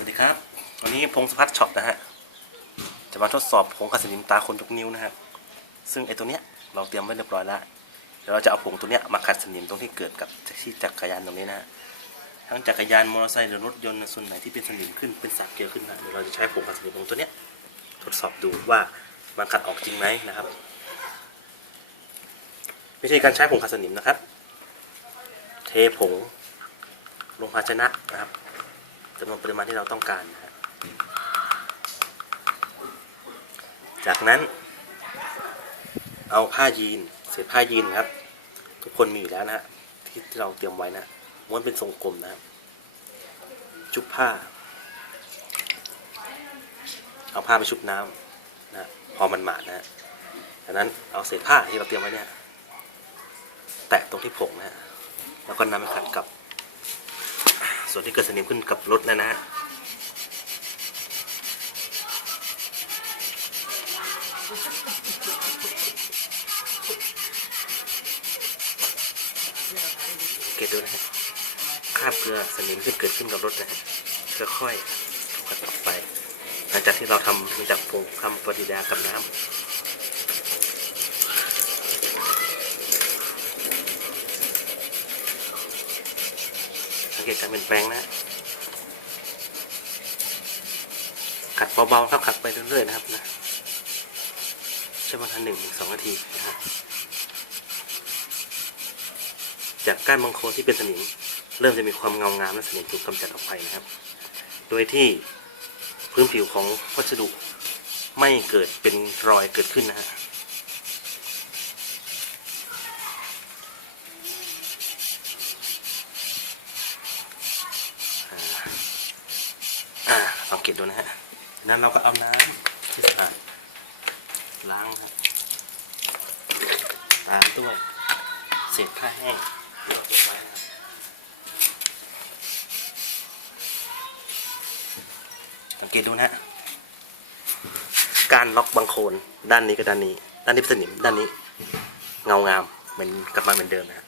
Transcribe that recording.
สวัสดีครับ วันนี้พงศพัฒน์ช็อปนะฮะ จะมาทดสอบผงขัดสนิมตาคนยกนิ้วนะครับ ซึ่งไอ้ตัวเนี้ยเราเตรียมไว้เรียบร้อยแล้ว เดี๋ยวเราจะเอาผงตัวเนี้ยมาขัดสนิมตรงที่เกิดกับที่จักรยานตรงนี้นะฮะทั้งจักรยานมอเตอร์ไซค์หรือรถยนต์ส่วนไหนที่เป็นสนิมขึ้นเป็นสักเกลียวขึ้นนะเดี๋ยวเราจะใช้ผงขัดสนิมตรงตัวเนี้ยทดสอบดูว่ามันขัดออกจริงไหมนะครับ วิธีการใช้ผงขัดสนิมนะครับ เทผงลงภาชนะนะครับ จำนวนปริมาณที่เราต้องการนะฮะจากนั้น เอาผ้ายีนเศษผ้ายีนครับ ทุกคนมีอยู่แล้วนะฮะที่เราเตรียมไว้นะม้วนเป็นทรงกลมนะครับ ชุบผ้า เอาผ้าไปชุบน้ำนะฮะพอมันหมาดนะฮะจากนั้นเอาเศษผ้าที่เราเตรียมไว้เนี่ย แตะตรงที่ผงนะฮะแล้วก็นำไปขัดกับ วนที่เกิดสนิมขึ้นกับรถนะนะฮะเกตดูนะฮะคราบเกลือสนิมที่เกิดขึ้นกับรถนะฮะค่อยๆขัดออกไป หลังจากที่เราทำมาจากผงทำปฏิกิริยากับน้ำ เกตการเปลี่ยนแปลงนะขัดเบาๆครับขัดไปเรื่อยๆนะครับนะใช้เวลาหนึ่งถึงสองนาทีนะครับจากก้านบางโคนที่เป็นสนิมเริ่มจะมีความเงางามและสนิมถูกกำจัดออกไปนะครับ โดยที่พื้นผิวของวัสดุไม่เกิดเป็นรอยเกิดขึ้นนะฮะ อ่าสังเกตดูนะฮะนั้นเราก็เอาน้ำที่สะอาดล้างครับตามด้วยเศษผ้าแห้งที่เราเก็บไว้นะครับสังเกตดูนะฮะการล็อกบังโคลนด้านนี้กับด้านนี้ ด้านนี้เป็นสนิมด้านนี้ เงางามเหมือนกลับมาเหมือนเดิมนะฮะ